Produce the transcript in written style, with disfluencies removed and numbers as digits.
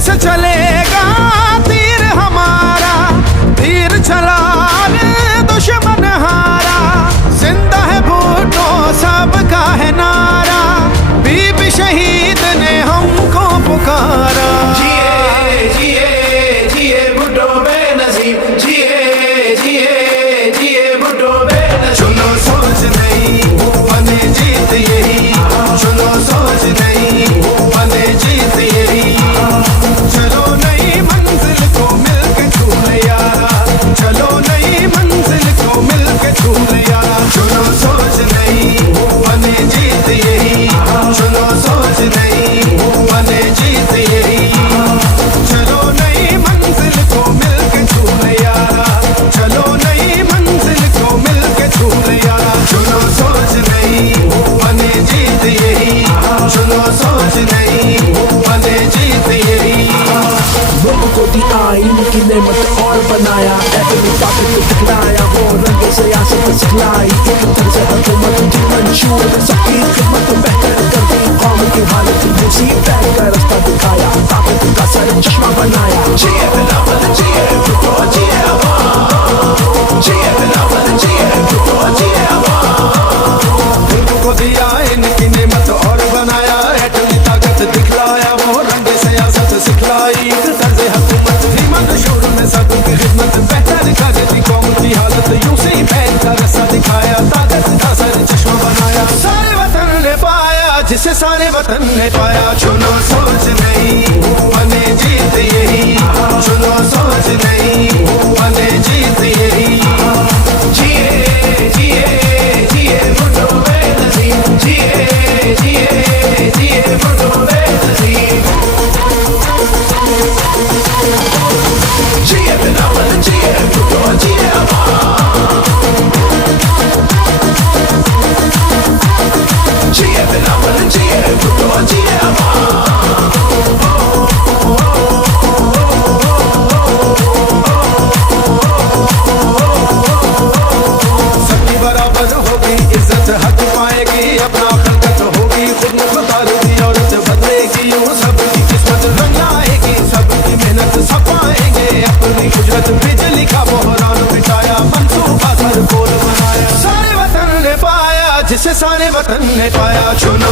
से चलेगा तीर हमारा, तीर चलाने दुश्मन हारा। जिंदा है भुट्टो सबका है नारा, बीबी शहीद ने हमको पुकारा। जिए जिए जिए भुट्टो बेनजीर, जिए जिए जिए भुट्टो बेनजीर। चुनो सोच नहीं बने जीत यही, चुनो सोच नहीं बने जीत यही। चलो नई मंजिल को मिलके छूने यारा, चलो नई मंजिल को मिलके छूने यारा। चुनो सोच नहीं बने जीत यही, चुनो सोच नहीं बने जीत यही। चलो नई मंजिल को मिलके छूने यारा, चलो नई मंजिल को मिलके छूने यारा। चुनो सोच नहीं बने जीत यही, चुनो सोच नहीं बने जीत यही। लोगों को दी आइन की नेमत और बनाया, अपनी ताकत को दिखलाया, वो रंग सियासत सिखलाई। एक तरह से हुकूमत थी मंशूर, सबकी खिदमत बेहतर कर दी। कौम की हालत मुसीबत तय का रास्ता दिखाया, ताकत का सर चश्मा बनाया। जिए बिलावल जिए भुट्टो जिए अवाम, जिए बिलावल जिए भुट्टो जिए अवाम। उनको दिया इनकी नेमत और बनाया, एटमी ताकत दिखलाया, वो रंग सियासत सिखलाई। तर्ज हुकूमत थी मंशूर में सबकी खिदमत बेहतर कर दी। कौम की हालत यूं से ही बैठ का रास्ता दिखाया, ताकत का सर चश्मा बनाया। सारे वतन ने पाया जिसे सारे वतन ने पाया। चुनो सोच नहीं बने जीत यही, चुनो सोच नहीं बने जीत यही। जिए जिए जिए भुट्टो बेनजीर, जिए जिए जिए भुट्टो बेनजीर। जिए बिलावल जिए भुट्टो जिए अवाम, जिए बिलावल जिए भुट्टो जिए अवाम। सबकी बराबर होगी इज्जत, हक पाएगी, अपना खलकत होगी। खुद मुख्तार की औरत बदलेगी, यूं सबकी किस्मत रंग लाएगी। सबकी मेहनत सब पाएंगे अपनी उजरत। बिजली का बहरान मिटाया, मंसूबा सर गोल बनाया। सारे वतन ने पाया जिसे सारे वतन ने पाया। चुनो